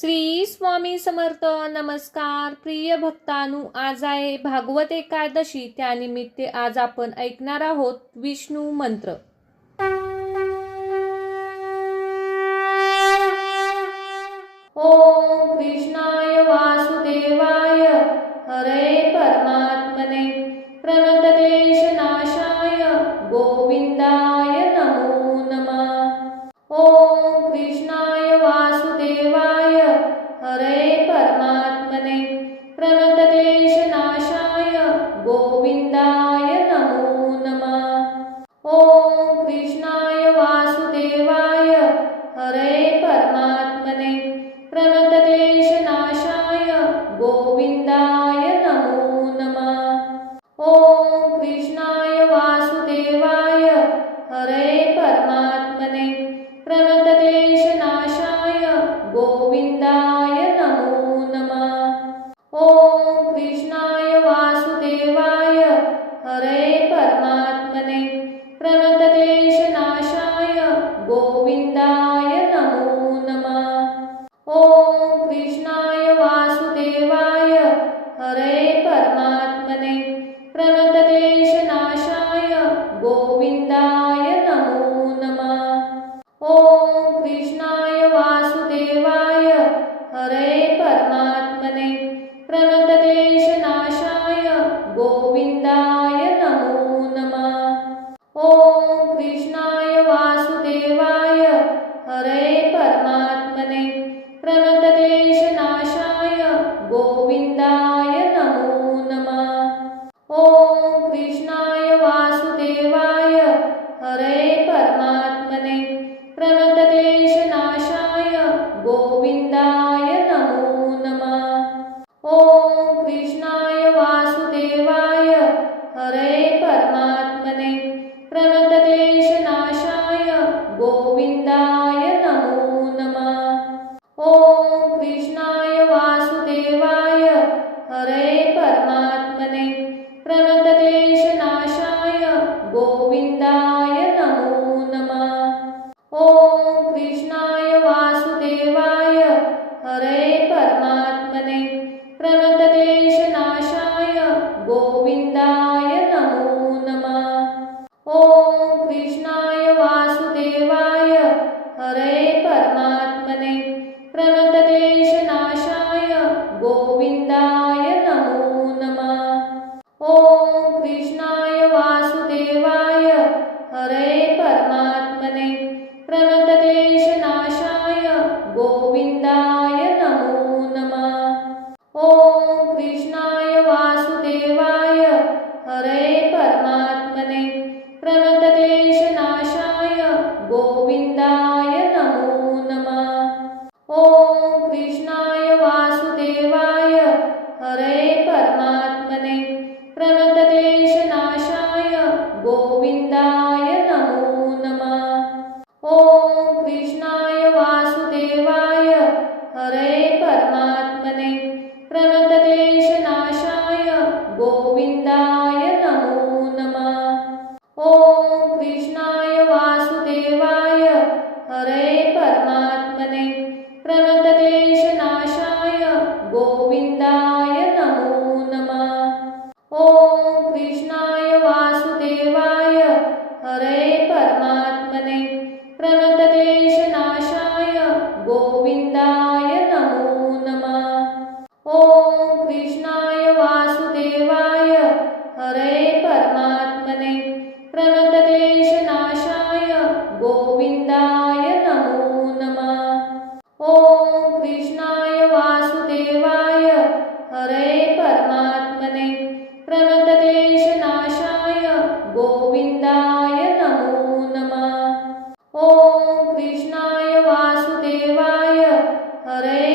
श्री स्वामी समर्थ. नमस्कार प्रिय भक्तांनो, आज आहे भागवत एकादशी. त्यानिमित्त आज आपण ऐकणार आहोत विष्णू मंत्र. ओम कृष्णाय वासुदेवाय हरे परमात्मने प्रणतक्लेशनाशाय गोविंदाय नमो नमः. ओम कृष्णाय वासुदेवाय हरे परमात्मने प्रणतक्लेशनाशाय गोविंदाय नमो नमः. ओम कृष्णाय वासुदेवाय हरे परमात्मने प्रणतक्लेशनाशाय गोविंदाय नमो नमः. ओम कृष्णाय वासुदेवाय हरे परमात्मने प्रणतक्लेशनाशाय गोविंदाय नमो नमः. ओम कृष्णाय वासुदेवाय हरे परमात्मने प्रणतक्लेशनाशाय गोविंदाय नमो नमः. ओम कृष्णाय वासुदेवाय हरे परमात्मने प्रणतक्लेशनाशाय गोविंदाय नमो नमः. ओम कृष्णाय वासुदेवाय हरे परमात्मने प्रणतक्लेशनाशाय गोविंदाय नमो नमः. ओम कृष्णाय वासुदेवाय हरे परमात्मने प्रणतक्लेशनाशाय गोविंदाय नमो नमः. ओम कृष्णाय वासुदेवाय हरे परमात्मने प्रणतक्लेशनाशाय गोविंदाय नमो नमः. ओम कृष्णाय वासुदेवाय हरे परमात्मने प्रणतक्लेशनाशाय गोविंदाय नमो नमः. ओम कृष्णाय वासुदेवाय हरे परमात्मने प्रणतक्लेशनाशाय गोविंदाय नमो नमः. ओम कृष्णाय वासुदेवाय हरे परमात्मने प्रणतक्लेशनाशाय गोविंदाय नमो नमः. ओम कृष्णाय वासुदेवाय हरे परमात्मने प्रणतक्लेशनाशाय गोविंदाय नमो नमः. ओम कृष्णाय वासुदेवाय हरे परमात्मने प्रणतक्लेशनाशाय गोविंदाय नमो नमः. ओम कृष्णाय वासुदेवाय हरे परमात्मने प्रणतक्लेशनाशाय गोविंदाय नमो नमः. ओम कृष्णाय वासुदेवाय हरे परमात्मने प्रणतक्लेशनाशाय गोविंदाय नमो नमः. ओम कृष्णाय वासुदेवाय हरे परमात्मने प्रणतक्लेशनाशाय गोविंदाय नमो नमः. ओम कृष्णाय वासुदेवाय हरे परमात्मने प्रणतक्लेशनाशाय गोविंदाय नमो नमः. ओम कृष्णाय वासुदेवाय हरे परमात्मने प्रणतक्लेशनाशाय गोविंदाय नमो नमः. ओम कृष्णाय वासुदेवाय हरे परमात्मने प्रणतक्लेशनाशाय गोविंदाय नमो नमः. ओम कृष्णाय वासुदेवाय हरे परमात्मने प्रणतक्लेशनाशाय गोविंदाय नमो नमः. ओम कृष्णाय वासुदेवाय हरे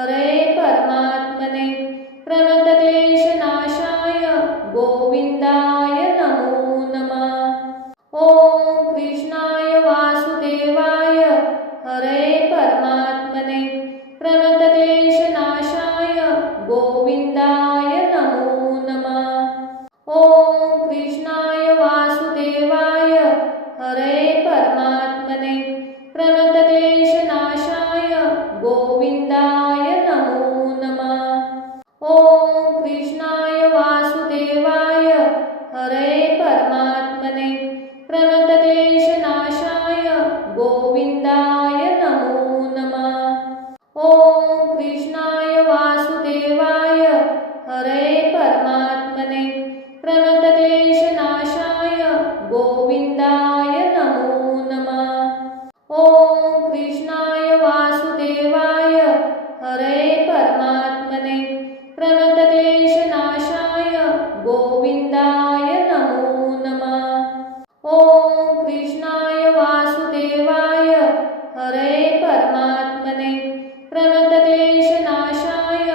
हरे परमात्मने प्रणतक्लेशनाशाय गोविन्दाय नमो नमः। ॐ कृष्णाय वासुदेवाय हरे परमात्मने प्रणतक्लेशनाशाय गोविन्दाय नमो नमः। ॐ कृष्णाय वासुदेवाय हरे परमात्मने प्रणतक्लेशनाशाय गोविन्दाय नमो नमः। ॐ कृष्णाय वासुदेवाय हरे परमात्मने प्रणतक्लेशनाशाय गोविन्दाय नमो नमः। ॐ कृष्णाय वासुदेवाय हरे परमात्मने प्रणतक्लेशनाशाय गोविन्दाय नमो नमः। ॐ कृष्णाय वासुदेवाय हरे परमात्मने प्रणतक्लेशनाशाय गोविन्दाय नमो नमः। ॐ कृष्णाय वासुदेवाय हरे परमात्मने प्रणतक्लेशनाशाय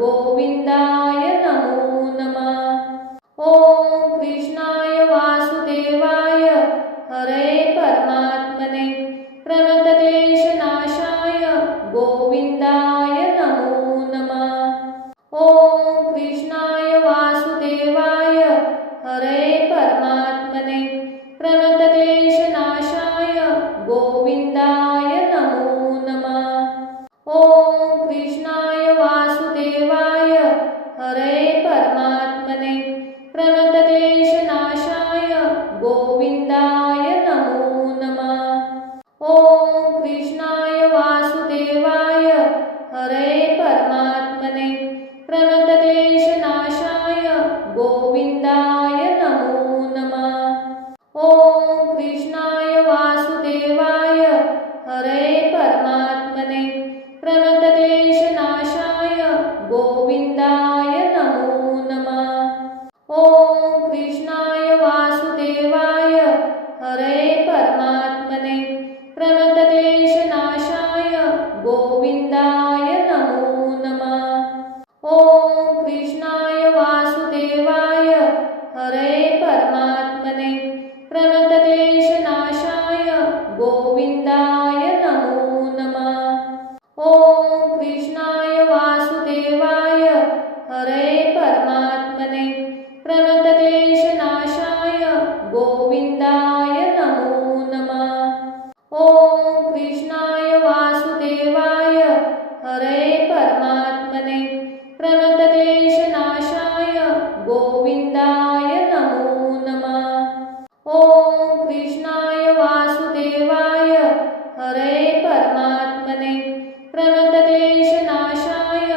गोविन्दाय नमो नमः। ॐ कृष्णाय वासुदेवाय हरे परमात्मने प्रणतक्लेशनाशाय गोविन्दाय नमो नमः। ॐ कृष्णाय वासुदेवाय हरे परमात्मने प्रणतक्लेशनाशाय गोविन्दाय नमो नमः। ॐ कृष्णाय वासुदेवाय हरे परमात्मने प्रणतक्लेशनाशाय गोविन्दाय नमो नमः। ॐ कृष्णाय वासुदेवाय हरे परमात्मने प्रणतक्लेशनाशाय गोविन्दाय नमो नमः। ॐ कृष्णाय वासुदेवाय हरे परमात्मने प्रणतक्लेशनाशाय गोविन्दाय नमो नमः। ॐ कृष्णाय वासुदेवाय हरे परमात्मने प्रणतक्लेशनाशाय गोविन्दाय नमो नमः। ॐ कृष्णाय वासुदेवाय हरे परमात्मने प्रणतक्लेशनाशाय गोविन्दाय नमो नमः। ॐ कृष्णाय वासुदेवाय हरे परमात्मने प्रणतक्लेशनाशाय गोविन्दाय नमो नमः। ॐ कृष्णाय वासुदेवाय हरे परमात्मने प्रणतक्लेशनाशाय गोविन्दाय नमो नमः। ॐ कृष्णाय वासुदेवाय हरे परमात्मने प्रणतक्लेशनाशाय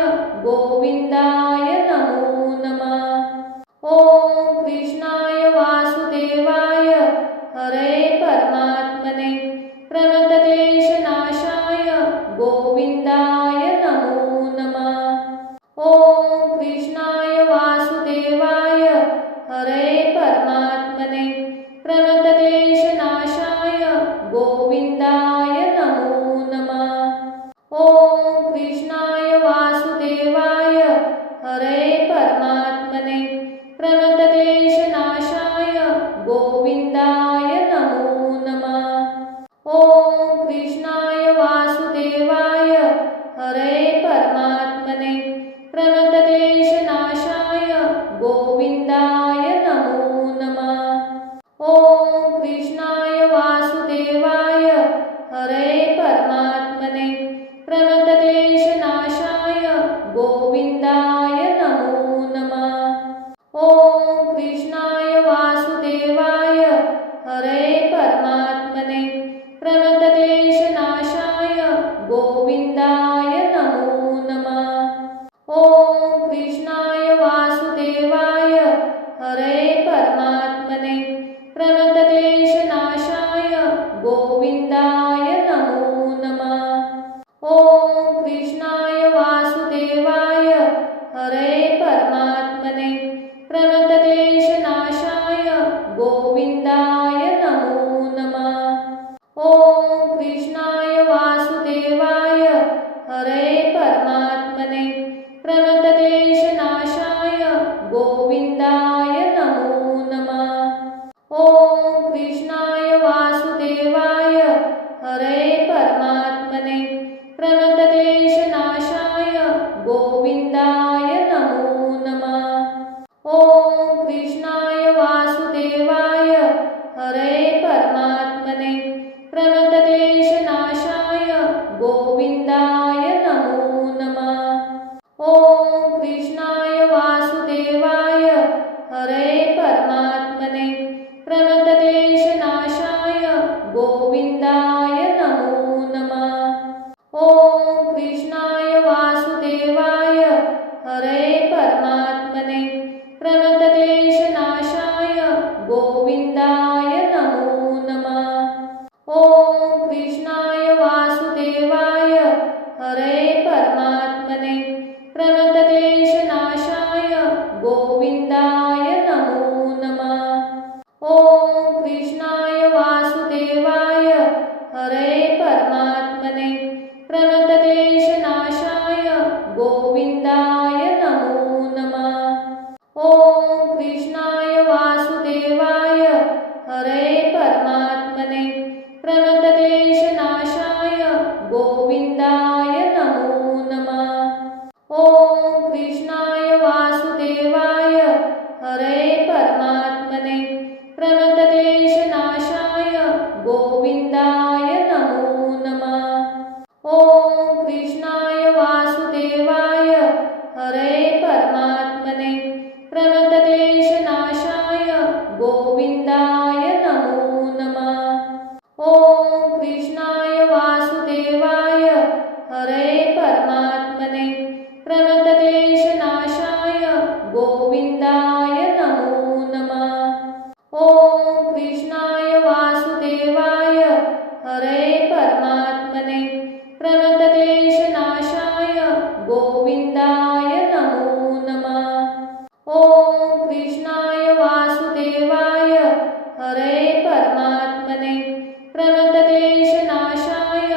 गोविन्दाय नमो नमः। ॐ कृष्णाय वासुदेवाय हरे परमात्मने प्रणतक्लेशनाशाय गोविन्दाय नमो नमः। ॐ कृष्णाय वासुदेवाय हरे परमात्मने प्रणतक्लेशनाशाय गोविन्दाय नमो नमः। ॐ कृष्णाय वासुदेवाय हरे परमात्मने प्रणतक्लेशनाशाय गोविन्दाय नमो नमः। ॐ कृष्णाय वासुदेवाय हरे परमात्मने प्रणतक्लेशनाशाय गोविन्दाय नमो नमः। ॐ कृष्णाय वासुदेवाय हरे परमात्मने प्रणतक्लेशनाशाय गोविन्दाय नमो नमः। ॐ कृष्णाय वासुदेवाय हरे परमात्मने प्रणतक्लेशनाशाय गोविन्दाय नमो नमः। ॐ कृष्णाय वासुदेवाय हरे परमात्मने प्रणतक्लेशनाशाय गोविन्दाय नमो नमः। ॐ कृष्णाय वासुदेवाय गोविंदाय नमो नमः। ओम कृष्णाय वासुदेवाय हरे परमात्मने प्रणतक्लेशनाशाय गोविंदाय नमो नमः। ओम कृष्णाय वासुदेवाय हरे परमात्मने प्रणतक्लेशनाशाय गोविंदाय नमो नमः। ओम कृष्णाय वासुदेवाय हरे परमात्मने प्रणतक्लेशनाशाय गोविंदाय नमो नमः। ओम कृष्णाय वासुदेवाय हरे परमात्मने प्रणतक्लेशनाशाय गोविंदाय नमो नमः। ओम कृष्णाय वासुदेवाय हरे परमात्मने प्रणतक्लेशनाशाय गोविंदाय नमो नमः। ओम कृष्णाय वासुदेवाय हरे परमात्मने प्रणतक्लेशनाशाय गोविंदाय नमो नमः। ओम कृष्णाय वासुदेवाय हरे परमात्मने प्रणतक्लेशनाशाय गोविंदाय नमो नमः। ओम कृष्णाय वासुदेवाय हरे परमात्मने प्रणतक्लेशनाशाय गोविंदाय नमो नमः। ओम कृष्णाय वासुदेवाय हरे परमात्मने प्रणतक्लेशनाशाय गोविंदाय नमो नमः। ओम कृष्णाय वासुदेवाय हरे परमात्मने प्रणतक्लेशनाशाय गोविंदाय नमो नमः। ओम कृष्णाय वासुदेवाय हरे परमात्मने प्रणतक्लेशनाशाय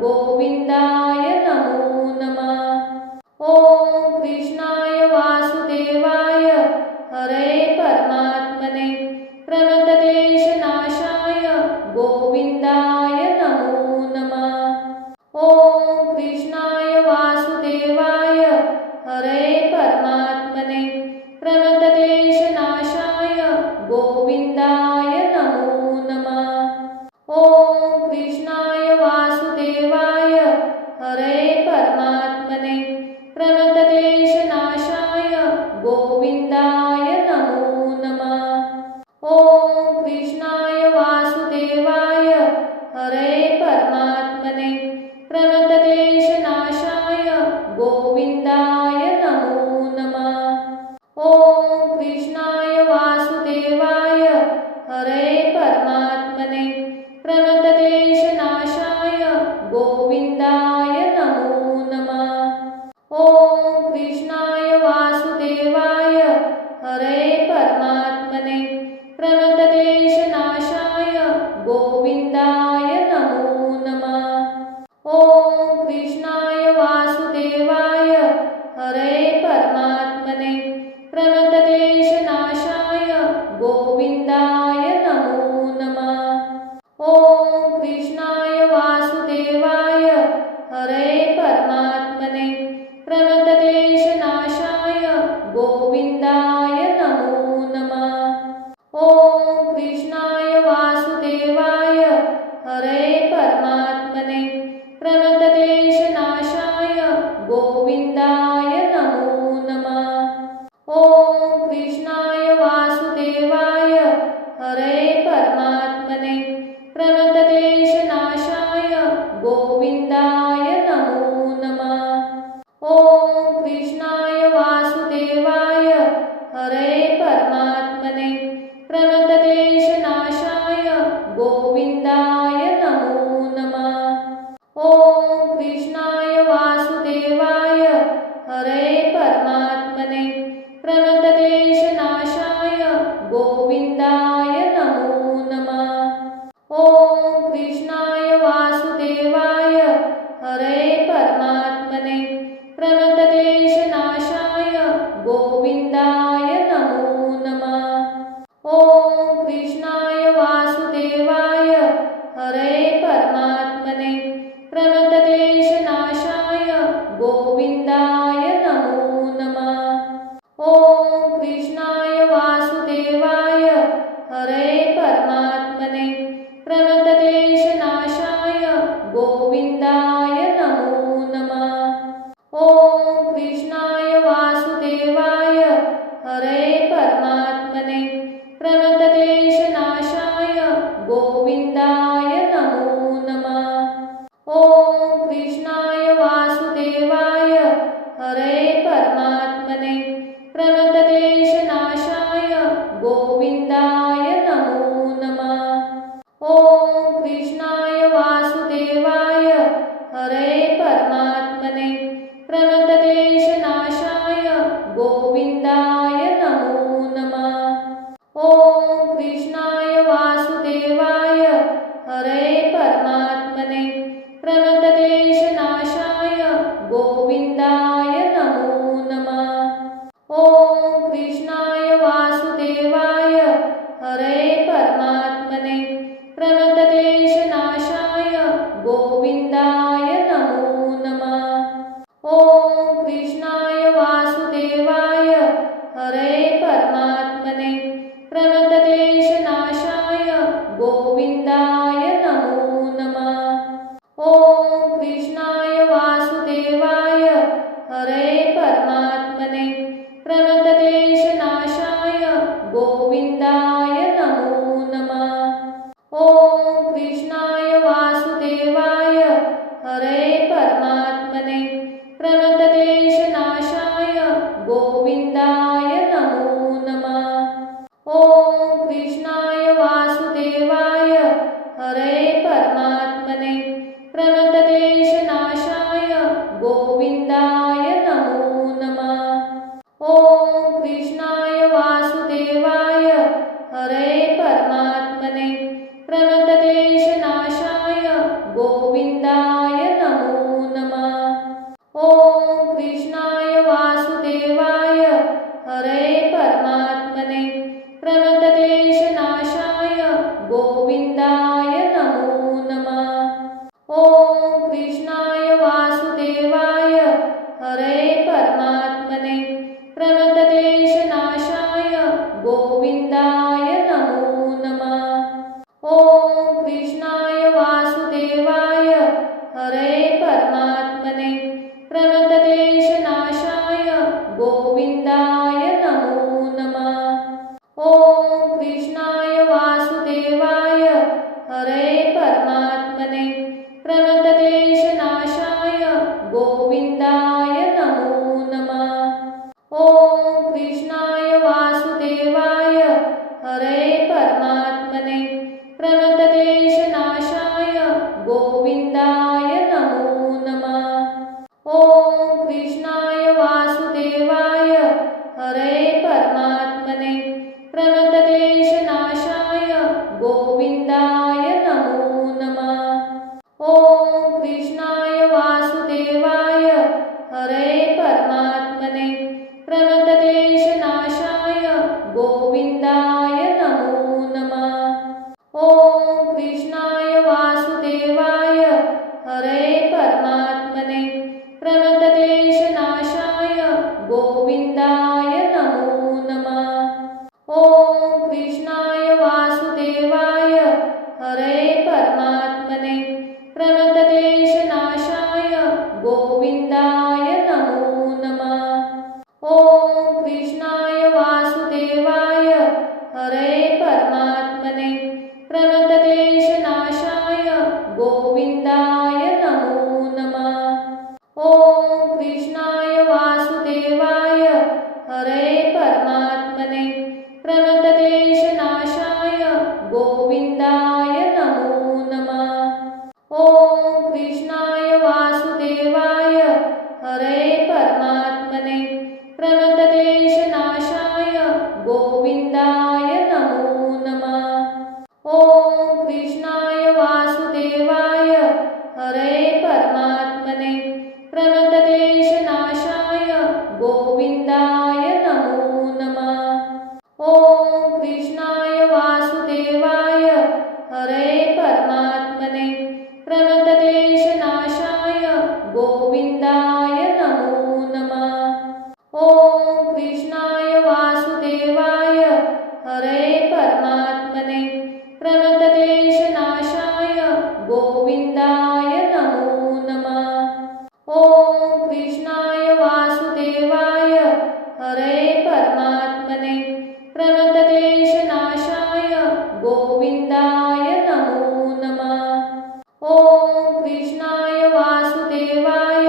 गोविंदाय नमो नमः। ओम कृष्णाय वासुदेवाय हरे परमात्मने प्रणतक्लेशनाशाय गोविंदाय नमो नमः। ओम कृष्णाय वासुदेवाय हरे परमात्मने प्रणतक्लेशनाशाय गोविंदाय नमो नमः। ओम कृष्णाय वासुदेवाय हरे परमात्मने प्रणतक्लेशनाशाय गोविंदाय नमो नमः। ओम कृष्णाय वासुदेवाय हरे परमात्मने प्रणतक्लेशनाशाय गोविंदाय नमो नमः। ओम कृष्णाय वासुदेवाय हरे परमात्मने प्रणतक्लेशनाशाय गोविंदाय नमो नमः। ओम कृष्णाय वासुदेवाय हरे परमात्मने प्रणतक्लेशनाशाय गोविंदाय नमो नमः। ओम कृष्णाय वासुदेवाय हरे परमात्मने प्रणतक्लेशनाशाय गोविंदाय नमो नमः। ओम कृष्णाय वासुदेवाय हरे परमात्मने प्रणतक्लेशनाशाय गोविंदाय नमो नमः। ओम कृष्णाय वासुदेवाय हरे परमात्मने प्रणतक्लेशनाशाय गोविंदाय नमो नमः। ओम कृष्णाय वासुदेवाय हरे परमात्मने प्रणतक्लेशनाशाय गोविंदाय नमो नमः। ओम कृष्णाय वासुदेवाय हरे परमात्मने प्रणतक्लेशनाशाय गोविंदाय नमो नमः। ओम कृष्णाय वासुदेवाय हरे परमात्मने प्रणतक्लेशनाशाय गोविंदाय नमो नमः। ओम कृष्णाय वासुदेवाय हरे परमात्मने प्रणतक्लेशनाशाय गोविंदाय नमो नमः। ओम कृष्णाय वासुदेवाय हरे परमात्मने प्रणतक्लेशनाशाय गोविंदाय नमो परमात्मने प्रणतक्लेशनाशाय गोविन्दाय नमो नमः। ॐ कृष्णाय वासुदेवाय हरे परमात्मने प्रणतक्लेशनाशाय गोविन्दाय नमो नमः। ॐ कृष्णाय वासुदेवाय हरे परमात्मने प्रणतक्लेशनाशाय गोविन्दाय नमो नमः। ॐ कृष्णाय वासुदेवाय हरे परमात्मने प्रणतक्लेशनाशाय गोविन्दाय नमो नमः। ॐ कृष्णाय वासुदेवाय हरे परमात्मने प्रणतक्लेशनाशाय गोविन्दाय नमो नमः। ॐ कृष्णाय वासुदेवाय हरे परमात्मने प्रणतक्लेशनाशाय गोविन्दाय नमो नमः। ॐ कृष्णाय वासुदेवाय हरे परमात्मने प्रणतक्लेशनाशाय गोविन्दाय नमो नमः। ॐ कृष्णाय वासुदेवाय हरे परमात्मने प्रणतक्लेशनाशाय गोविन्दाय नमो नमः। ॐ कृष्णाय वासुदेवाय हरे परमात्मने प्रणतक्लेशनाशाय गोविन्दाय नमो नमः। ॐ कृष्णाय वासुदेवाय हरे परमात्मने प्रणतक्लेशनाशाय गोविन्दाय नमो नमः। ॐ कृष्णाय वासुदेवाय हरे परमात्मने प्रणतक्लेशनाशाय गोविन्दाय नमो नमः। ॐ कृष्णाय वासुदेवाय हरे परमात्मने प्रणतक्लेशनाशाय गोविन्दाय नमो नमः। ॐ कृष्णाय वासुदेवाय हरे परमात्मने प्रणतक्लेशनाशाय गोविन्दाय नमो नमः। ॐ कृष्णाय वासुदेवाय हरे परमात्मने प्रणतक्लेशनाशाय गोविन्दाय नमो नमः। ॐ कृष्णाय वासुदेवाय हरे परमात्मने प्रणतक्लेशनाशाय गोविन्दाय नमो नमः। ॐ कृष्णाय वासुदेवाय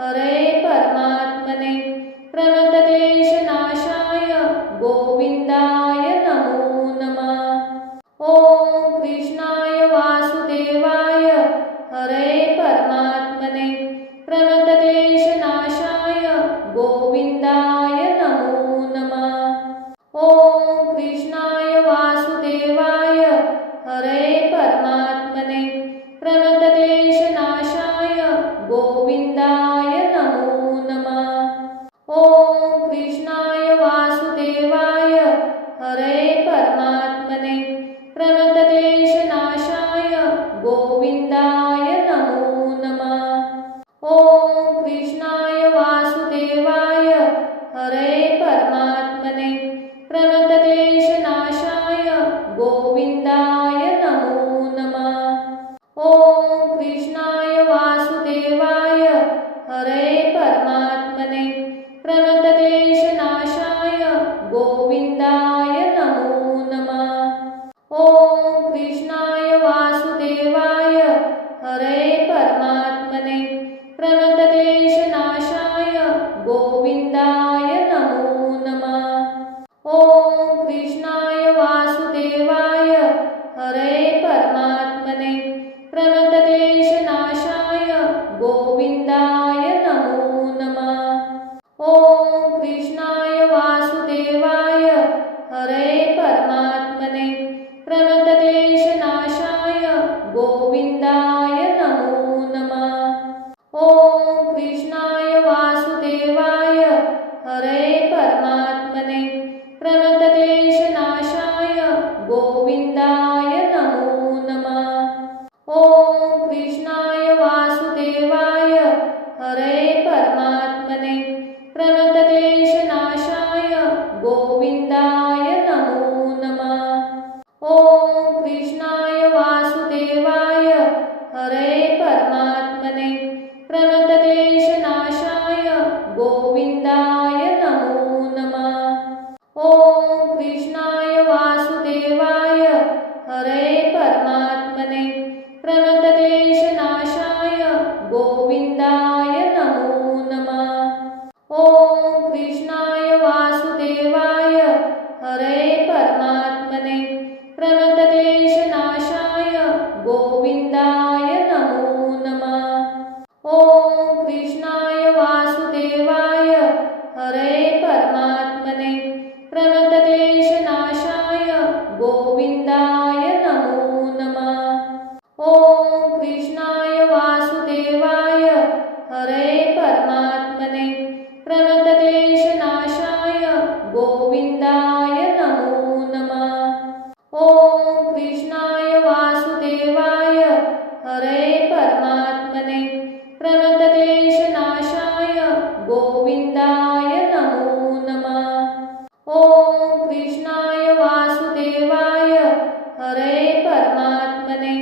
हरे परमात्मने प्रणतक्लेशनाशाय गोविन्दाय नमो नमः। ॐ कृष्णाय वासुदेवाय हरे परमात्मने प्रणतक्लेशनाशाय गोविन्दाय नमो नमः। ॐ कृष्णाय वासुदेवाय हरे परमात्मने प्रणतक्लेशनाशाय गोविन्दाय नमो नमः। ॐ कृष्णाय वासुदेवाय हरे परमात्मने प्रणतक्लेशनाशाय गोविन्दाय नमो नमः। ॐ कृष्णाय वासुदेवाय हरे परमात्मने प्रणतक्लेशनाशाय गोविन्दाय नमो नमः। ॐ कृष्णाय वासुदेवाय हरे परमात्मने प्रणतक्लेशनाशाय गोविन्दाय नमो नमः। ॐ कृष्णाय वासुदेवाय हरे परमात्मने प्रणतक्लेशनाशाय गोविन्दाय नमो नमः। ॐ कृष्णाय वासुदेवाय हरे परमात्मने प्रणतक्लेशनाशाय गोविन्दाय नमो नमः। ॐ कृष्णाय वासुदेवाय हरे परमात्मने प्रणतक्लेशनाशाय गोविन्दाय नमो नमः। ॐ कृष्णाय वासुदेवाय हरे परमात्मने प्रणतक्लेशनाशाय गोविन्दाय नमो नमः। ॐ कृष्णाय वासुदेवाय हरे परमात्मने गोविंदाय नमो नमः। ओम कृष्णाय वासुदेवाय हरे परमात्मने प्रणतक्लेशनाशाय गोविंदाय नमो नमः। ओम कृष्णाय वासुदेवाय हरे परमात्मने प्रणतक्लेशनाशाय गोविंदाय नमो नमः। ओम कृष्णाय वासुदेवाय हरे परमात्मने प्रणतक्लेशनाशाय गोविंदाय नमो नमः। ओम कृष्णाय वासुदेवाय हरे परमात्मने प्रणतक्लेशनाशाय गोविंदाय नमो नमः। ओम कृष्णाय वासुदेवाय हरे परमात्मने प्रणतक्लेशनाशाय गोविंदाय नमो नमः। ओम कृष्णाय वासुदेवाय हरे परमात्मने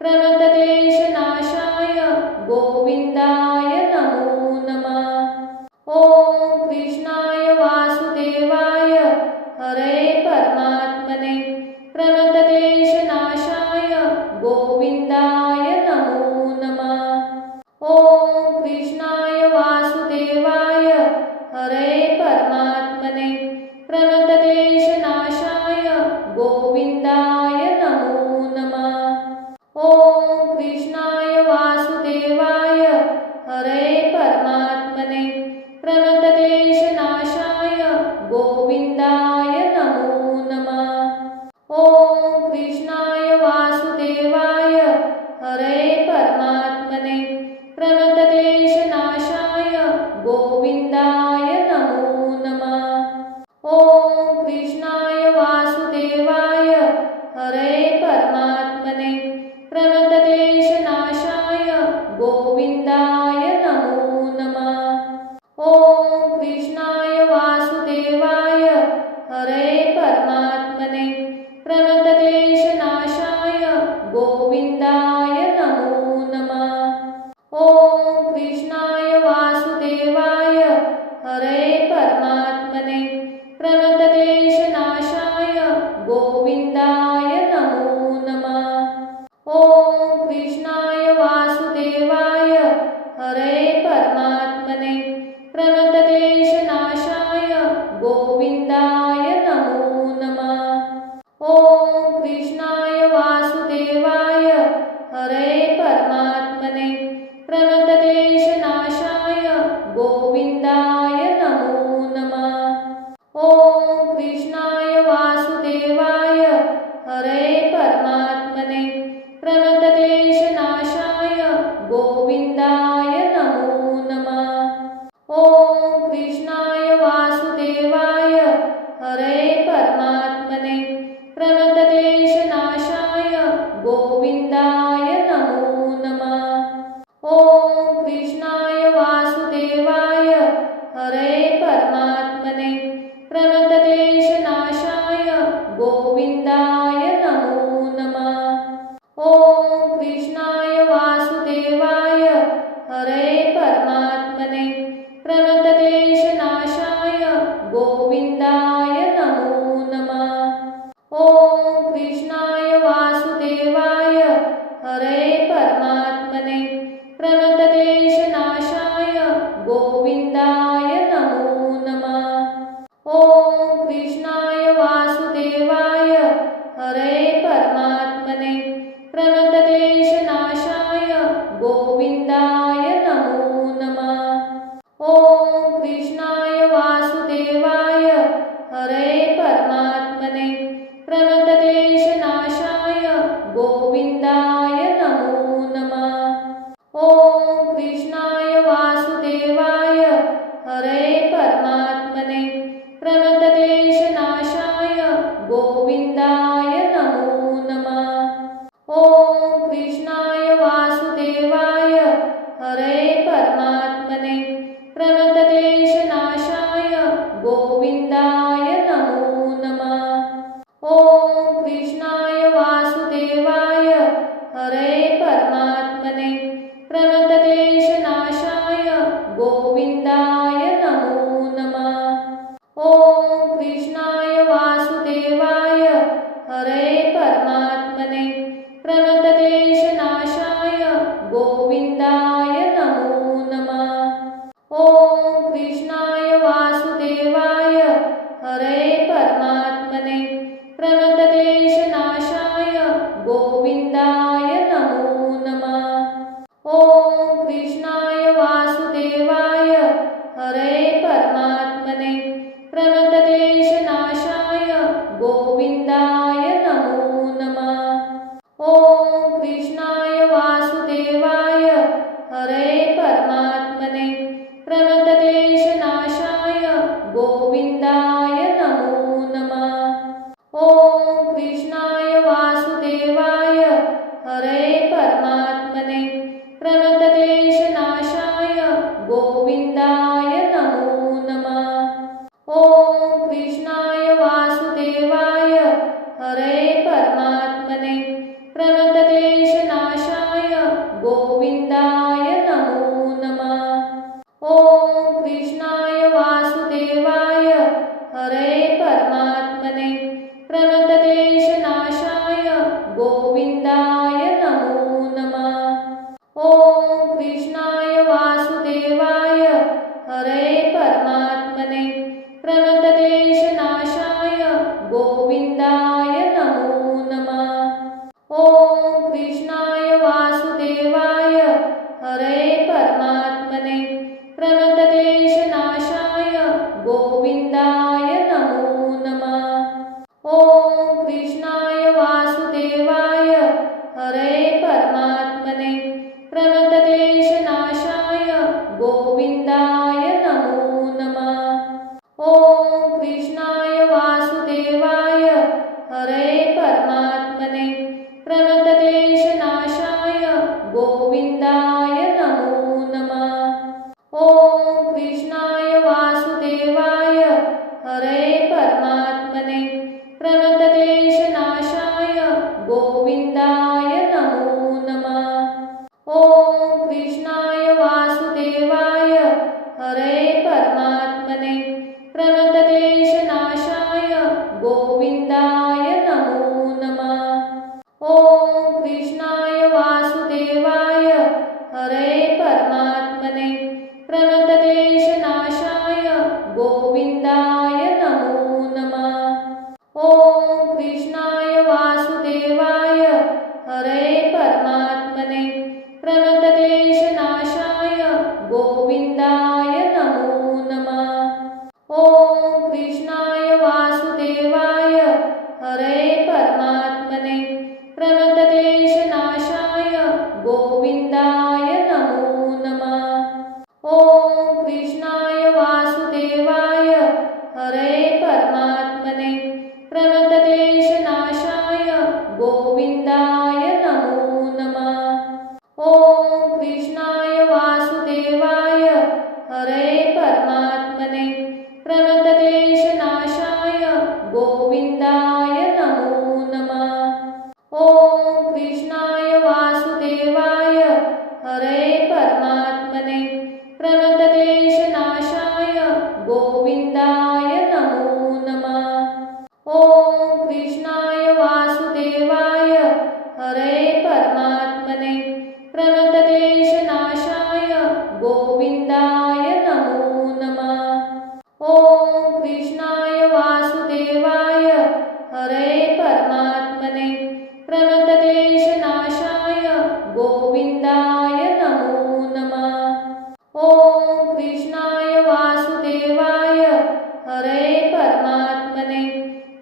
प्रणतक्लेशनाशाय गोविंदाय नमो नमः। ओम कृष्णाय वासुदेवाय हरे परमात्मने प्रणतक्लेशनाशाय गोविंदाय नमो नमः। ओम कृष्णाय वासुदेवाय हरे परमात्मने प्रणतक्लेशनाशाय गोविंदाय नमो नमः। ओम कृष्णाय वासुदेवाय हरे परमात्मने प्रणतक्लेशनाशाय गोविंदाय नमो नमः। ओम कृष्णाय वासुदेवाय हरे परमात्मने प्रणतक्लेशनाशाय गोविंदाय नमो नमः। ओम कृष्णाय वासुदेवाय हरे परमात्मने प्रणतक्लेशनाशाय गोविंदाय नमो नमः। ओम कृष्णाय वासुदेवाय हरे परमात्मने प्रणतक्लेशनाशाय गोविंदाय नमो नमः। ओम कृष्णाय वासुदेवाय हरे परमात्मने प्रणतक्लेशनाशाय गोविंदाय नमो नमः। ओम कृष्णाय वासुदेवाय हरे परमात्मने प्रणतक्लेशनाशाय गोविंदाय नमो नमः। ओम कृष्णाय वासुदेवाय हरे परमात्मने प्रणतक्लेशनाशाय गोविंदाय नमो नमः। ओम कृष्णाय वासुदेवाय हरे परमात्मने प्रणतक्लेशनाशाय गोविंदाय नमो नमः। ओम कृष्णाय वासुदेवाय हरे परमात्मने प्रणतक्लेशनाशाय गोविंदाय नमो नमः। ओम कृष्णाय वासुदेवाय हरे परमात्मने प्रणतक्लेशनाशाय गोविंदाय नमो नमः। ओम कृष्णाय वासुदेवाय हरे परमात्मने प्रणतक्लेशनाशाय गोविंदाय नमो नमः। ओम कृष्णाय वासुदेवाय हरे परमात्मने प्रणतक्लेशनाशाय गोविंदाय नमो नमः। ओम कृष्णाय वासुदेवाय हरे परमात्मने प्रणतक्लेशनाशाय गोविंदाय नमो नमः। ओम कृष्णाय वासुदेवाय गोविंदाय नमो नमः। ओम कृष्णाय वासुदेवाय हरे परमात्मने प्रणतक्लेशनाशाय गोविंदाय नमो नमः। ओम कृष्णाय वासुदेवाय हरे परमात्मने प्रणतक्लेशनाशाय गोविंदाय नमो नमः। ओम कृष्णाय वासुदेवाय हरे परमात्मने प्रणतक्लेशनाशाय गोविंदाय नमो नमः। ओम कृष्णाय वासुदेवाय हरे परमात्मने प्रणतक्लेशनाशाय गोविंदाय नमो नमः। ओम कृष्णाय वासुदेवाय हरे परमात्मने प्रणतक्लेशनाशाय गोविंदाय नमो नमः। ओम कृष्णाय वासुदेवाय हरे परमात्मने प्रणतक्लेशनाशाय गोविंदाय नमो नमः। ओम कृष्णाय वासुदेवाय हरे परमात्मने प्रणतक्लेशनाशाय गोविंदाय नमो नमः। ओम कृष्णाय वासुदेवाय हरे परमात्मने प्रणतक्लेशनाशाय गोविंदाय नमो नमः। ओम कृष्णाय वासुदेवाय हरे परमात्मने प्रणतक्लेशनाशाय गोविंदाय नमो नमः। ओम कृष्णाय वासुदेवाय हरे परमात्मने प्रणतक्लेशनाशाय गोविंदाय नमो नमः। ओम कृष्णाय वासुदेवाय हरे परमात्मने प्रणतक्लेशनाशाय गोविंदाय नमो नमः। ओम कृष्णाय वासुदेवाय हरे परमात्मने प्रणतक्लेशनाशाय गोविंदाय नमो नमः। ओम कृष्णाय वासुदेवाय हरे परमात्मने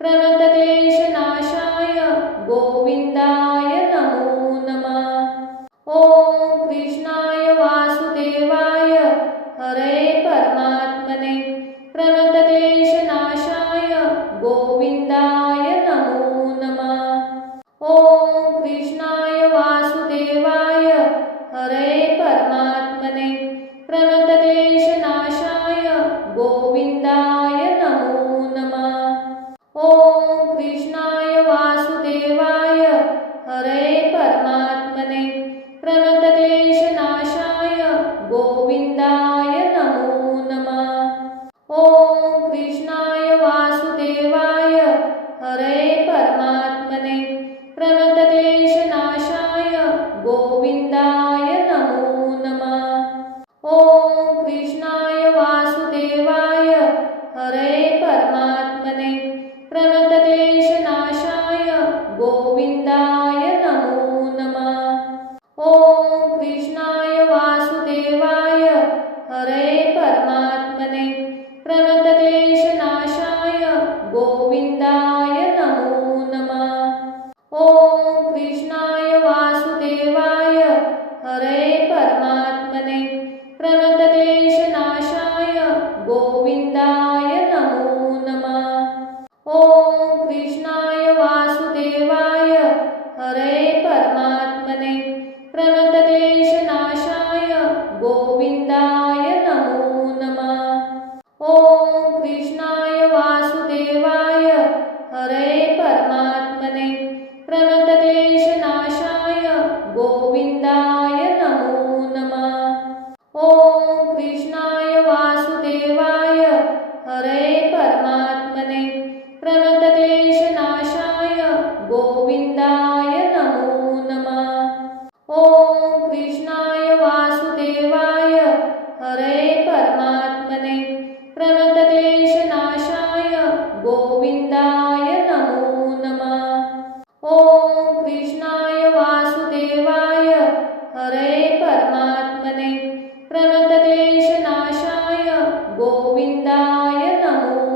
प्रणतक्लेशनाशाय गोविंदाय नमो नमः। ओम कृष्णाय वासुदेवाय हरे परमात्मने प्रणतक्लेशनाशाय गोविंदाय नमो नमः। ओम कृष्णाय वासुदेवाय हरे परमात्मने प्रणतक्लेशनाशाय गोविंदाय नमो नमः। ओम कृष्णाय वासुदेवाय हरे परमात्मने प्रणतक्लेशनाशाय गोविंदाय नमो नमः। ओम कृष्णाय वासुदेवाय हरे परमात्मने प्रणतक्लेशनाशाय गोविंदाय नमो नमः। ओम कृष्णाय वासुदेवाय हरे परमात्मने प्रणतक्लेशनाशाय गोविंदाय नमो नमः। ओम कृष्णाय वासुदेवाय हरे परमात्मने प्रणतक्लेशनाशाय गोविंदाय नमो नमः। ओम कृष्णाय वासुदेवाय हरे परमात्मने प्रणतक्लेशनाशाय गोविंदाय नमो नमः। ओम कृष्णाय वासुदेवाय हरे परमात्मने प्रणतक्लेशनाशाय गोविंदाय नमो नमः। ओम कृष्णाय वासुदेवाय हरे परमात्मने प्रणतक्लेशनाशाय गोविंदाय नमो नमः। ओम कृष्णाय वासुदेवाय हरे परमात्मने प्रणतक्लेशनाशाय गोविंदाय नमो नमः। ओम कृष्णाय वासुदेवाय हरे परमात्मने प्रणतक्लेशनाशाय गोविंदाय नमो नमः। ओम कृष्णाय वासुदेवाय हरे परमात्मने प्रणतक्लेशनाशाय गोविंदाय नमो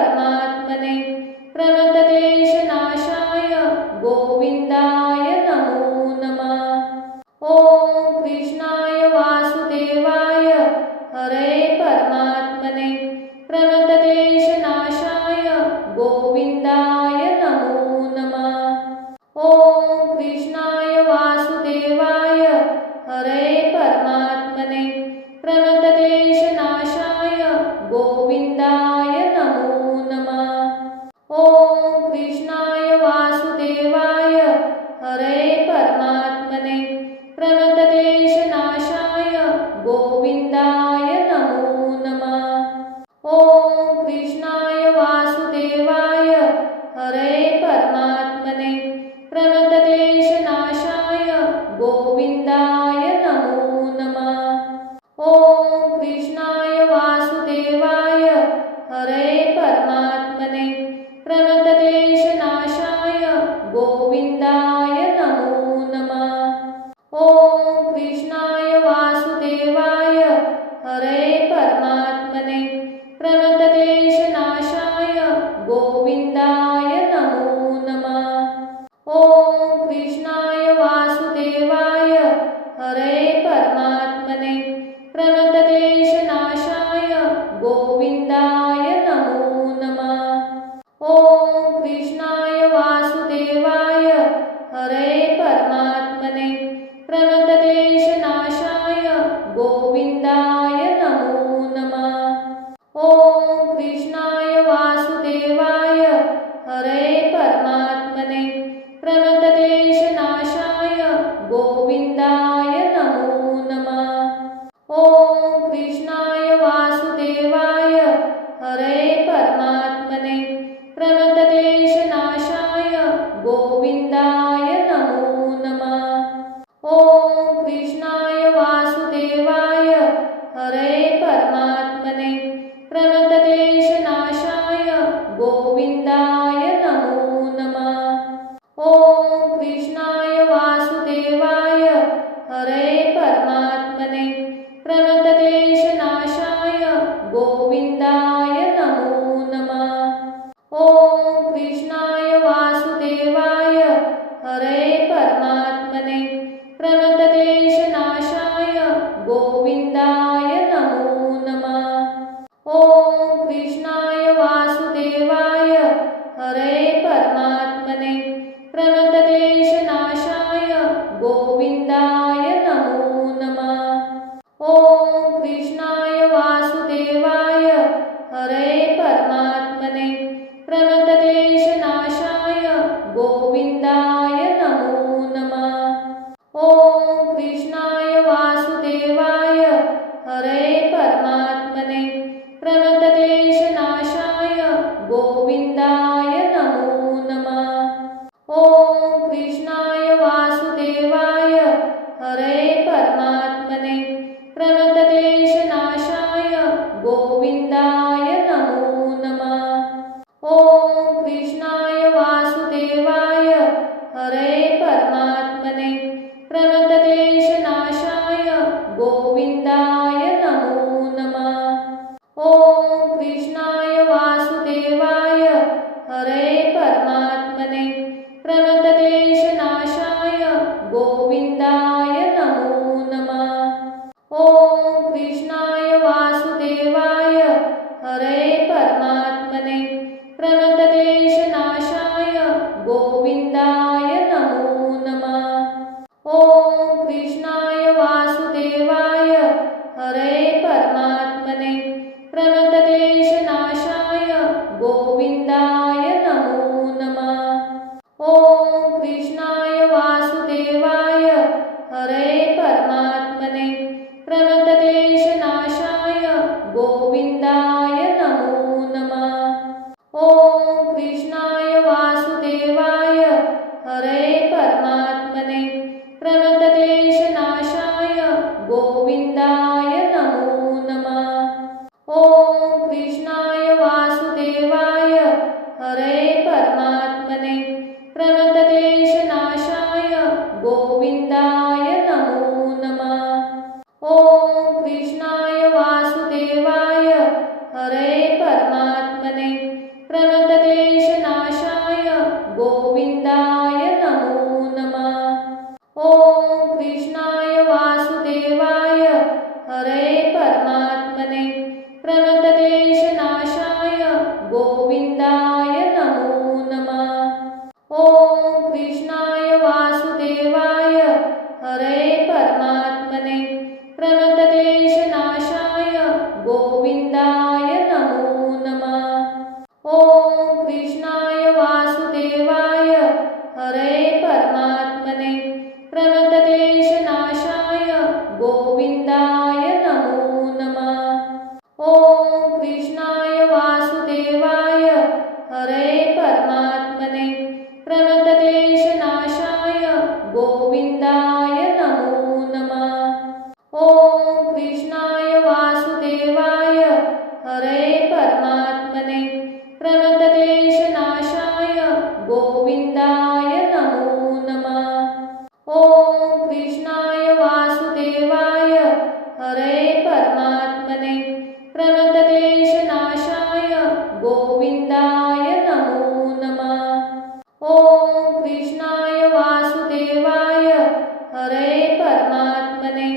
परमात्मने प्रणतक्लेशनाशाय गोविन्दाय नमो नमः। ॐ कृष्णाय वासुदेवाय हरे परमात्मने प्रणतक्लेशनाशाय गोविन्दाय नमो नमः। ॐ कृष्णाय वासुदेवाय हरे परमात्मने प्रणतक्लेशनाशाय गोविन्दाय नमो नमः। ॐ कृष्णाय वासुदेवाय हरे परमात्मने प्रणतक्लेशनाशाय गोविन्दाय नमो नमः। ॐ कृष्णाय वासुदेवाय हरे परमात्मने प्रणतक्लेशनाशाय गोविन्दाय नमो नमः। ॐ कृष्णाय वासुदेवाय हरे परमात्मने प्रणतक्लेशनाशाय गोविन्दाय नमो नमः। ॐ कृष्णाय वासुदेवाय हरे परमात्मने प्रणतक्लेशनाशाय गोविन्दाय नमो नमः। ॐ कृष्णाय वासुदेवाय हरे परमात्मने प्रणतक्लेशनाशाय गोविन्दाय नमो नमः। ॐ कृष्णाय वासुदेवाय हरे परमात्मने प्रणतक्लेशनाशाय गोविन्दाय नमो नमः। ॐ कृष्णाय वासुदेवाय हरे परमात्मने प्रणतक्लेशनाशाय गोविन्दाय नमो नमः। ॐ कृष्णाय वासुदेवाय हरे परमात्मने प्रणतक्लेशनाशाय गोविन्दाय नमो नमः। ॐ कृष्णाय वासुदेवाय हरे परमात्मने प्रणतक्लेशनाशाय गोविन्दाय नमो नमः। ॐ कृष्णाय वासुदेवाय हरे परमात्मने प्रणतक्लेशनाशाय गोविन्दाय नमो नमः। ॐ कृष्णाय वासुदेवाय हरे परमात्मने प्रणतक्लेशनाशाय गोविन्दाय नमो नमः। ॐ कृष्णाय वासुदेवाय हरे परमात्मने प्रणतक्लेशनाशाय गोविन्दाय नमो नमः। ॐ कृष्णाय वासुदेवाय हरे परमात्मने प्रणतक्लेशनाशाय गोविन्दाय नमो नमः। ॐ कृष्णाय वासुदेवाय हरे परमात्मने प्रणतक्लेशनाशाय गोविन्दाय नमो नमः। ॐ कृष्णाय वासुदेवाय हरे परमात्मने प्रणतक्लेशनाशाय गोविन्दाय नमो नमः। ॐ कृष्णाय वासुदेवाय हरे परमात्मने प्रणतक्लेशनाशाय गोविन्दाय नमो नमः। ॐ कृष्णाय वासुदेवाय हरे परमात्मने प्रणतक्लेशनाशाय गोविन्दाय नमो नमः। ॐ कृष्णाय वासुदेवाय हरे परमात्मने प्रणतक्लेशनाशाय गोविन्दाय नमो नमः। ॐ कृष्णाय वासुदेवाय हरे परमात्मने प्रणतक्लेशनाशाय गोविन्दाय नमो नमः। ॐ कृष्णाय वासुदेवाय हरे परमात्मने प्रणतक्लेशनाशाय गोविन्दाय नमो नमः। ॐ कृष्णाय वासुदेवाय हरे परमात्मने प्रणतक्लेशनाशाय गोविन्दाय नमो नमः। ॐ कृष्णाय वासुदेवाय हरे परमात्मने प्रणतक्लेशनाशाय गोविन्दाय नमो नमः। ॐ कृष्णाय वासुदेवाय हरे परमात्मने प्रणतक्लेशनाशाय गोविन्दाय नमो नमः। ॐ कृष्णाय वासुदेवाय हरे परमात्मने प्रणतक्लेशनाशाय गोविन्दाय नमो नमः। ॐ कृष्णाय वासुदेवाय हरे परमात्मने प्रणतक्लेशनाशाय गोविन्दाय नमो नमः। ॐ कृष्णाय वासुदेवाय हरे परमात्मने प्रणतक्लेशनाशाय गोविन्दाय नमो नमः। ॐ कृष्णाय वासुदेवाय हरे परमात्मने प्रणतक्लेशनाशाय गोविन्दाय नमो नमः। ॐ कृष्णाय वासुदेवाय हरे परमात्मने प्रणतक्लेशनाशाय गोविन्दाय नमो नमः। ॐ कृष्णाय वासुदेवाय हरे परमात्मने प्रणतक्लेशनाशाय गोविन्दाय नमो नमः। ॐ कृष्णाय वासुदेवाय हरे परमात्मने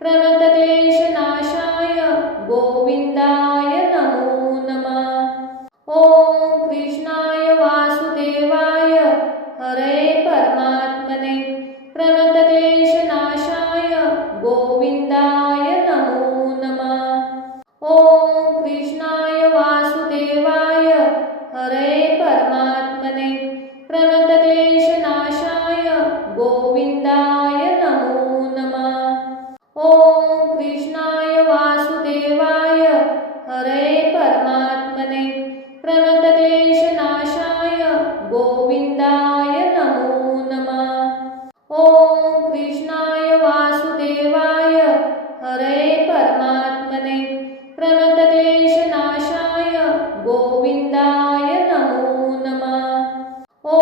प्रणतक्लेशनाशाय गोविन्दाय नमो नमः। ॐ कृष्णाय वासुदेवाय हरे परमात्मने प्रणतक्लेशनाशाय गोविन्दाय नमो नमः। ॐ कृष्णाय वासुदेवाय हरे परमात्मने प्रणतक्लेशनाशाय गोविन्दाय नमो नमः। ॐ कृष्णाय वासुदेवाय हरे परमात्मने प्रणतक्लेशनाशाय गोविन्दाय नमो नमः। ॐ कृष्णाय वासुदेवाय हरे परमात्मने प्रणतक्लेशनाशाय गोविन्दाय नमो नमः। ॐ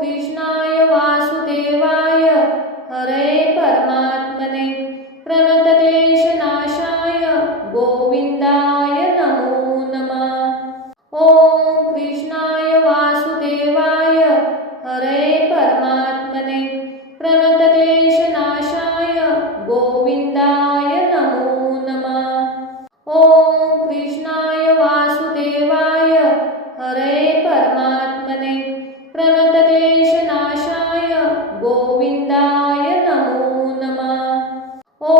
कृष्णाय वासुदेवाय हरे परमात्मने प्रणतक्लेशनाशाय गोविन्दाय नमो नमः। ॐ कृष्णाय वासुदेवाय हरे परमात्मने प्रणतक्लेशनाशाय गोविन्दाय नमो नमः। ॐ कृष्णाय वासुदेवाय हरे परमात्मने प्रणतक्लेशनाशाय गोविन्दाय नमो नमः। ॐ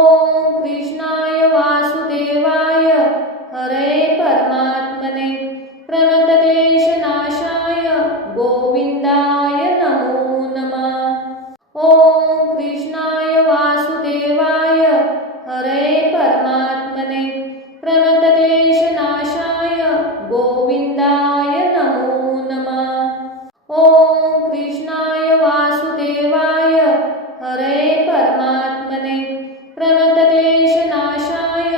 कृष्णाय वासुदेवाय हरे परमात्मने प्रणतक्लेशनाशाय गोविन्दाय नमो नमः। ॐ कृष्णाय वासुदेवाय हरे परमात्मने प्रणतक्लेशनाशाय गोविन्दाय नमो नमः। ॐ कृष्णाय वासुदेवाय हरे परमात्मने प्रणतक्लेशनाशाय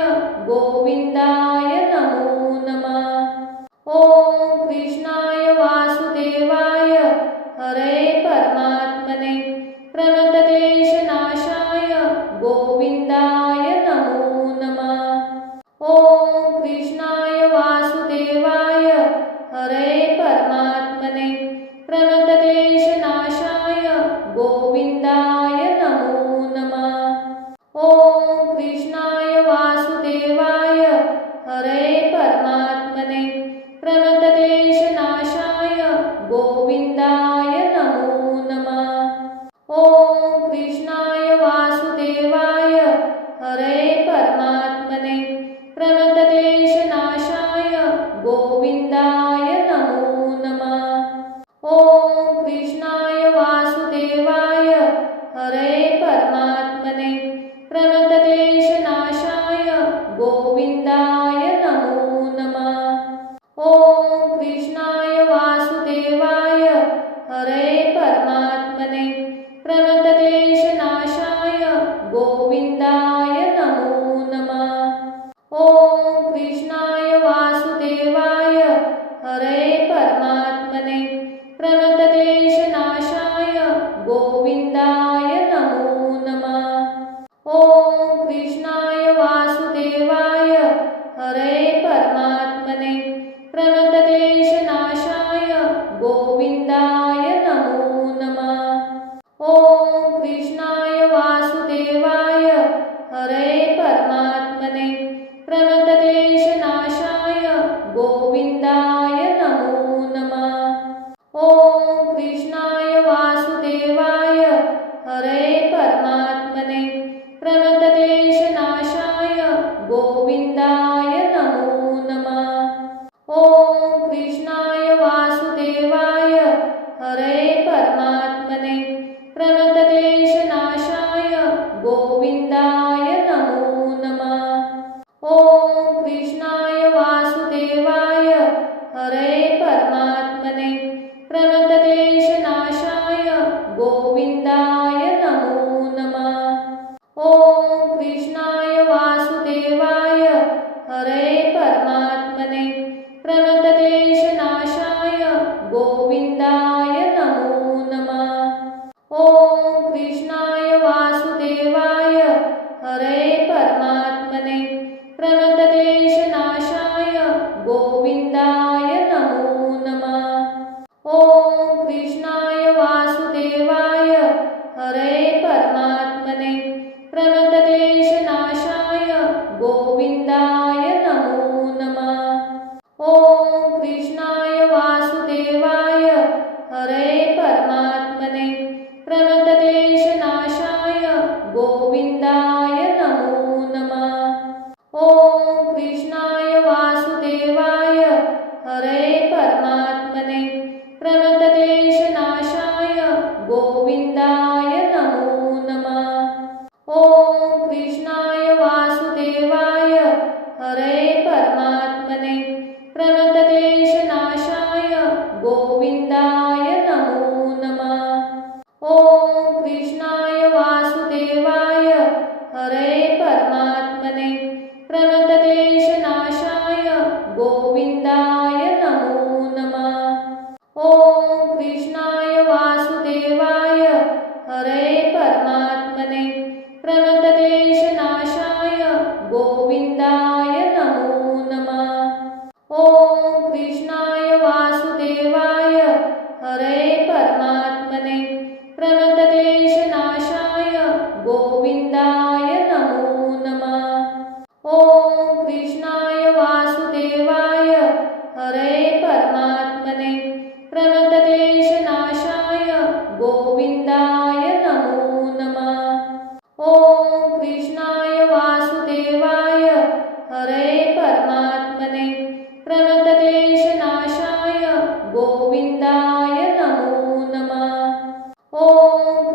गोविन्दाय नमो नमः। ॐ कृष्णाय वासुदेवाय हरे परमात्मने प्रणतक्लेशनाशाय गोविन्दाय नमो नमः। ॐ कृष्णाय वासुदेवाय हरे परमात्मने प्रणतक्लेशनाशाय गोविन्दाय नमो नमः। ॐ कृष्णाय वासुदेवाय हरे परमात्मने प्रणतक्लेशनाशाय गोविन्दाय नमो नमः। ॐ कृष्णाय वासुदेवाय हरे परमात्मने प्रणतक्लेशनाशाय गोविन्दाय नमो नमः। ॐ कृष्णाय वासुदेवाय हरे परमात्मने प्रणतक्लेशनाशाय गोविन्दाय नमो नमः। ॐ कृष्णाय वासुदेवाय हरे परमात्मने प्रणतक्लेशनाशाय गोविन्दाय नमो नमः। ॐ कृष्णाय वासुदेवाय हरे परमात्मने प्रणतक्लेशनाशाय गोविन्दाय नमो नमः। ॐ कृष्णाय वासुदेवाय हरे परमात्मने प्रणतक्लेशनाशाय परमात्मने प्रणतक्लेशनाशाय गोविन्दाय नमो नमः। ॐ कृष्णाय वासुदेवाय हरे परमात्मने प्रणतक्लेशनाशाय गोविन्दाय नमो नमः। ॐ कृष्णाय वासुदेवाय हरे परमात्मने प्रणतक्लेशनाशाय गोविन्दाय नमो नमः। ॐ कृष्णाय वासुदेवाय हरे परमात्मने प्रणतक्लेशनाशाय गोविन्दाय नमो नमः। ॐ कृष्णाय वासुदेवाय हरे परमात्मने प्रणतक्लेशनाशाय गोविन्दाय नमो नमः। ॐ कृष्णाय वासुदेवाय हरे परमात्मने प्रणतक्लेशनाशाय गोविन्दाय नमो नमः। ॐ कृष्णाय वासुदेवाय हरे परमात्मने प्रणतक्लेशनाशाय गोविन्दाय नमो नमः। ॐ कृष्णाय वासुदेवाय हरे परमात्मने प्रणतक्लेशनाशाय गोविन्दाय नमो नमः। ॐ कृष्णाय वासुदेवाय हरे परमात्मने प्रणतक्लेशनाशाय गोविन्दाय नमो नमः। ॐ कृष्णाय वासुदेवाय हरे परमात्मने प्रणतक्लेशनाशाय गोविन्दाय नमो नमः। ॐ कृष्णाय वासुदेवाय हरे परमात्मने प्रणतक्लेशनाशाय गोविन्दाय नमो नमः। ॐ कृष्णाय वासुदेवाय हरे परमात्मने प्रणतक्लेशनाशाय गोविन्दाय नमो नमः। ॐ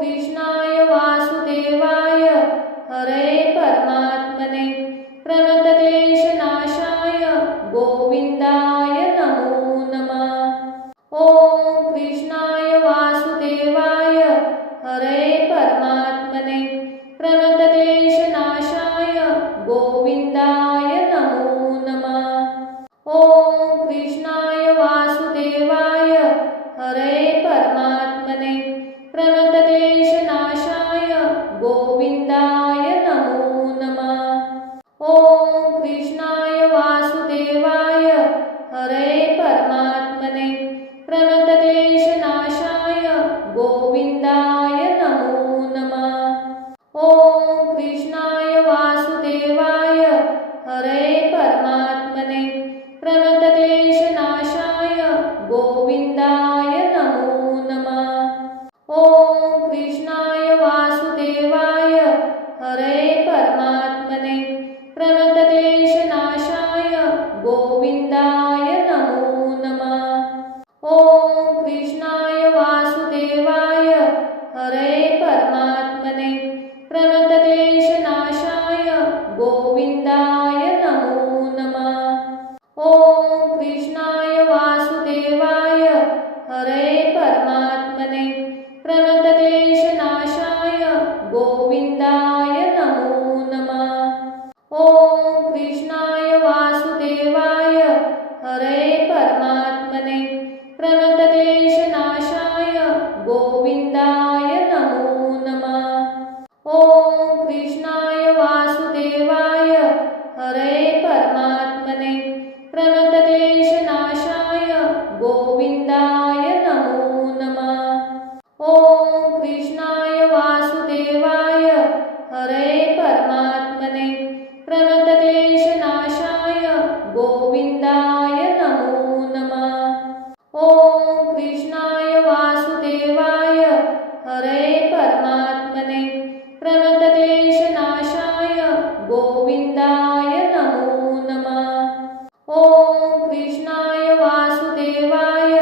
कृष्णाय वासुदेवाय हरे परमात्मने प्रणतक्लेशनाशाय गोविन्दाय नमो नमः। ॐ कृष्णाय वासुदेवाय हरे परमात्मने प्रणतक्लेशनाशाय गोविन्दाय नमो नमः। ॐ कृष्णाय वासुदेवाय हरे परमात्मने प्रणतक्लेशनाशाय गोविन्दाय नमो नमः। ॐ कृष्णाय वासुदेवाय हरे परमात्मने प्रणतक्लेशनाशाय गोविन्दाय नमो नमः। ॐ कृष्णाय वासुदेवाय हरे परमात्मने प्रणतक्लेशनाशाय गोविन्दाय नमो नमः। ॐ कृष्णाय वासुदेवाय हरे परमात्मने प्रणतक्लेशनाशाय गोविन्दाय नमो नमः। ॐ कृष्णाय वासुदेवाय हरे परमात्मने प्रणतक्लेशनाशाय गोविन्दाय नमो नमः। ॐ कृष्णाय वासुदेवाय हरे परमात्मने प्रणतक्लेशनाशाय गोविन्दाय नमो नमः। ॐ कृष्णाय वासुदेवाय हरे परमात्मने प्रणतक्लेशनाशाय गोविन्दाय नमो नमः। ॐ कृष्णाय वासुदेवाय हरे परमात्मने प्रणतक्लेशनाशाय गोविन्दाय नमो नमः। ॐ कृष्णाय वासुदेवाय हरे परमात्मने प्रणतक्लेशनाशाय गोविन्दाय नमो नमः। ॐ कृष्णाय वासुदेवाय हरे परमात्मने प्रणतक्लेशनाशाय गोविन्दाय नमो नमः। ॐ कृष्णाय वासुदेवाय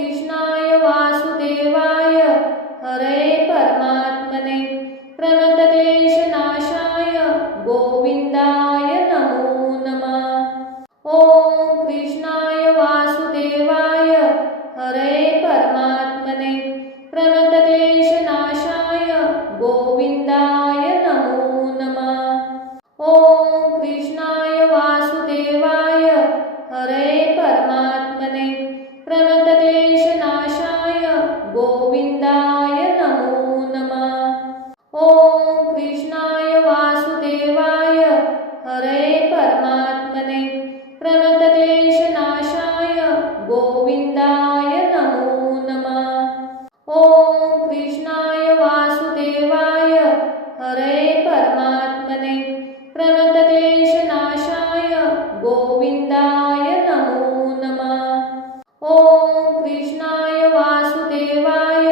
कृष्णाय वासुदेवाय हरे परमात्मने प्रणतक्लेशनाशाय गोविन्दाय नमो नमः। ॐ कृष्णाय वासुदेवाय हरे परमात्मने प्रणतक्लेशनाशाय गोविन्दाय नमो नमः। ॐ कृष्णाय वासुदेवाय हरे परमात्मने प्रणतक्लेशनाशाय गोविन्दाय नमो नमः। ॐ कृष्णाय वासुदेवाय हरे परमात्मने प्रणतक्लेशनाशाय गोविन्दाय नमो नमः। ॐ कृष्णाय वासुदेवाय हरे परमात्मने प्रणतक्लेशनाशाय गोविन्दाय नमो नमः। ॐ कृष्णाय वासुदेवाय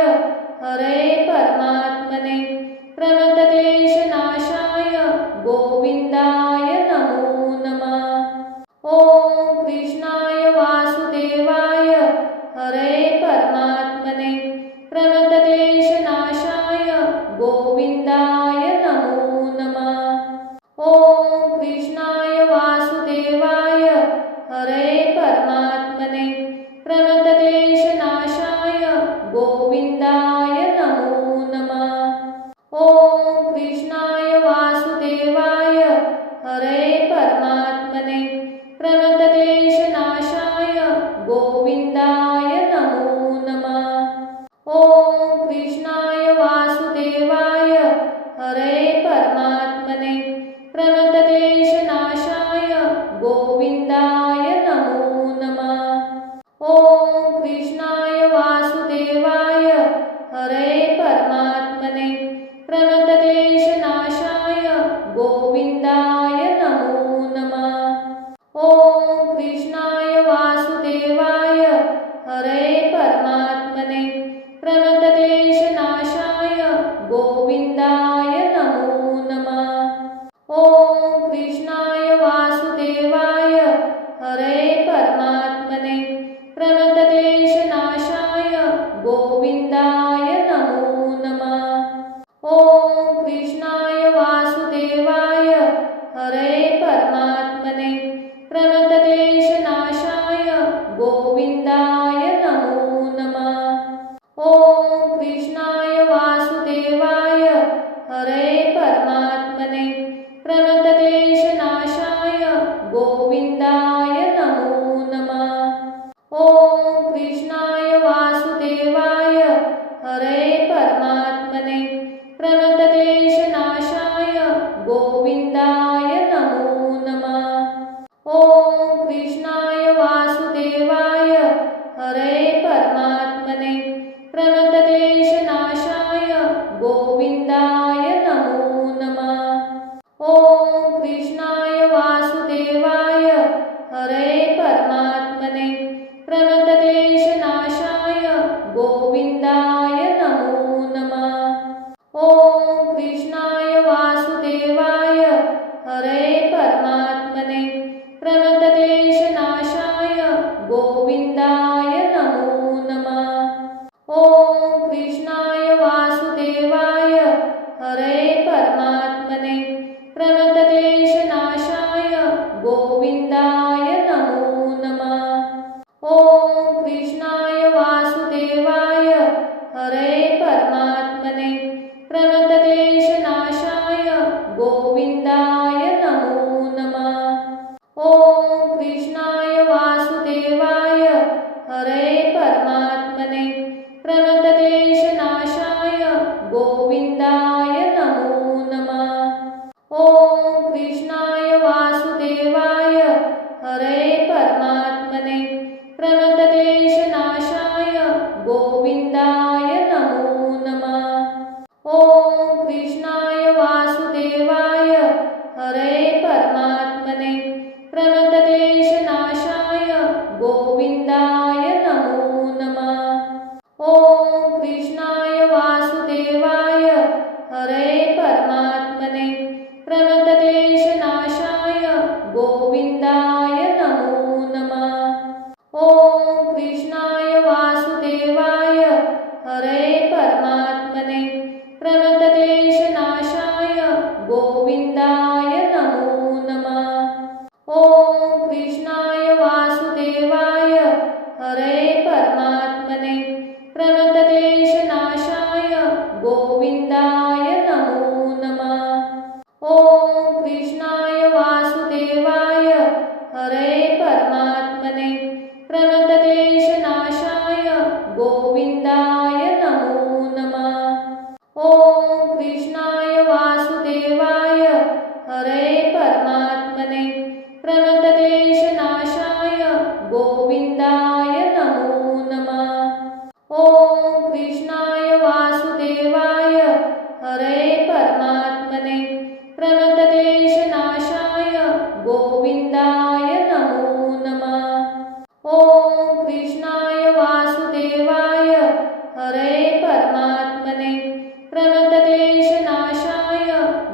हरे परमात्मने प्रणतक्लेशनाशाय गोविन्दाय नमो नमः। ॐ कृष्णाय वासुदेवाय हरे परमात्मने प्रणतक्लेशनाशाय गोविन्दाय नमो नमः। ॐ कृष्णाय वासुदेवाय हरे परमात्मने प्रणतक्लेशनाशाय गोविन्दाय नमो नमः। ॐ कृष्णाय वासुदेवाय हरे परमात्मने प्रणतक्लेशनाशाय गोविन्दाय नमो नमः। ॐ कृष्णाय वासुदेवाय हरे परमात्मने प्रणतक्लेशनाशाय गोविन्दाय नमो नमः। ॐ कृष्णाय वासुदेवाय हरे परमात्मने प्रणतक्लेशनाशाय गोविन्दाय नमो नमः। ॐ कृष्णाय वासुदेवाय हरे परमात्मने प्रणतक्लेशनाशाय गोविन्दाय नमो नमः। ॐ कृष्णाय वासुदेवाय हरे परमात्मने प्रणतक्लेशनाशाय गोविन्दाय नमो नमः। ॐ कृष्णाय वासुदेवाय हरे परमात्मने प्रणतक्लेशनाशाय गोविन्दाय नमो नमः। ॐ कृष्णाय वासुदेवाय हरे परमात्मने प्रणतक्लेशनाशाय गोविन्दाय नमो नमः। ॐ कृष्णाय वासुदेवाय हरे परमात्मने प्रणतक्लेशनाशाय गोविन्दाय नमो नमः। ॐ कृष्णाय वासुदेवाय हरे परमात्मने प्रणतक्लेशनाशाय गोविन्दाय नमो नमः। ॐ कृष्णाय वासुदेवाय हरे परमात्मने प्रणतक्लेशनाशाय गोविन्दाय नमो नमः। ॐ कृष्णाय वासुदेवाय हरे परमात्मने प्रणतक्लेशनाशाय गोविन्दाय नमो नमः। ॐ कृष्णाय वासुदेवाय हरे परमात्मने प्रणतक्लेशनाशाय गोविन्दाय नमो नमः। ॐ कृष्णाय वासुदेवाय हरे परमात्मने प्रणतक्लेशनाशाय गोविन्दाय नमो नमः। ॐ कृष्णाय वासुदेवाय हरे परमात्मने प्रणतक्लेशनाशाय गोविन्दाय नमो नमः। ॐ कृष्णाय वासुदेवाय हरे परमात्मने प्रणतक्लेशनाशाय गोविन्दाय नमो नमः। ॐ कृष्णाय वासुदेवाय हरे परमात्मने प्रणतक्लेशनाशाय गोविन्दाय नमो नमः। ॐ परमात्मने प्रणतक्लेशनाशाय गोविन्दाय नमो नमः। ॐ कृष्णाय वासुदेवाय हरे परमात्मने प्रणतक्लेशनाशाय गोविन्दाय नमो नमः। ॐ कृष्णाय वासुदेवाय हरे परमात्मने प्रणतक्लेशनाशाय गोविन्दाय नमो नमः। ॐ कृष्णाय वासुदेवाय हरे परमात्मने प्रणतक्लेशनाशाय गोविन्दाय नमो नमः। ॐ कृष्णाय वासुदेवाय हरे परमात्मने प्रणतक्लेशनाशाय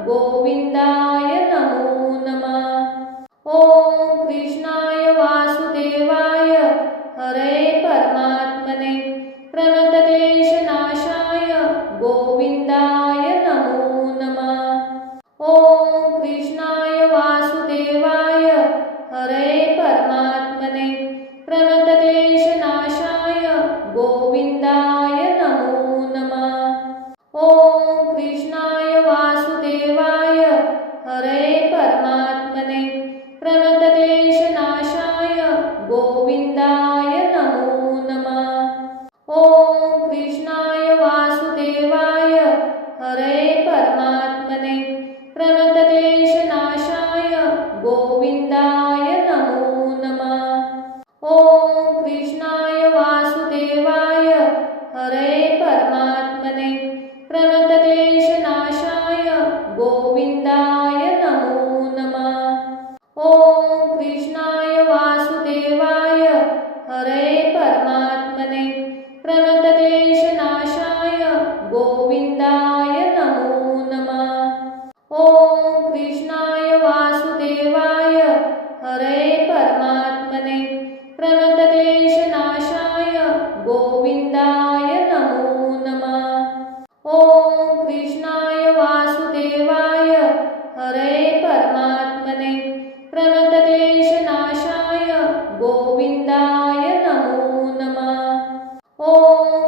गोविन्दाय नमो नमः। ॐ कृष्णाय वासुदेवाय हरे परमात्मने प्रणतक्लेशनाशाय गोविन्दाय नमो नमः। ॐ कृष्णाय वासुदेवाय हरे परमात्मने प्रणतक्लेशनाशाय गोविन्दाय नमो नमः। ॐ कृष्णाय वासुदेवाय हरे परमात्मने प्रणतक्लेशनाशाय गोविन्दाय नमो नमः। ॐ कृष्णाय वासुदेवाय हरे परमात्मने प्रणतक्लेशनाशाय गोविन्दाय नमो नमः। ॐ कृष्णाय वासुदेवाय हरे परमात्मने प्रणतक्लेशनाशाय गोविन्दाय नमो नमः। ॐ कृष्णाय वासुदेवाय हरे परमात्मने प्रणतक्लेशनाशाय गोविन्दाय नमो नमः। ॐ कृष्णाय वासुदेवाय हरे परमात्मने प्रणतक्लेशनाशाय गोविन्दाय नमो नमः। ॐ कृष्णाय वासुदेवाय हरे परमात्मने प्रणतक्लेशनाशाय गोविन्दाय नमो नमः। ॐ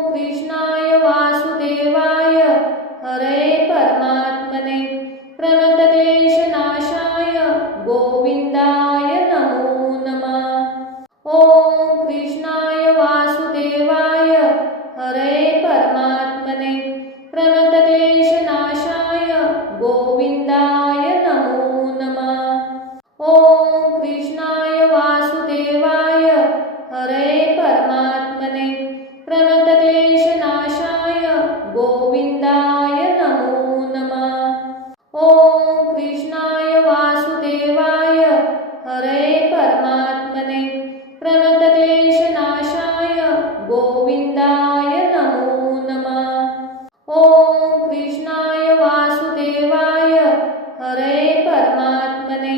कृष्णाय वासुदेवाय हरे परमात्मने प्रणतक्लेशनाशाय गोविन्दाय नमो नमः। ॐ कृष्णाय वासुदेवाय हरे परमात्मने प्रणतक्लेशनाशाय गोविन्दाय नमो नमः। ॐ कृष्णाय वासुदेवाय हरे परमात्मने प्रणतक्लेशनाशाय गोविन्दाय नमो नमः। ॐ कृष्णाय वासुदेवाय हरे परमात्मने प्रणतक्लेशनाशाय गोविन्दाय नमो नमः। ॐ कृष्णाय वासुदेवाय हरे परमात्मने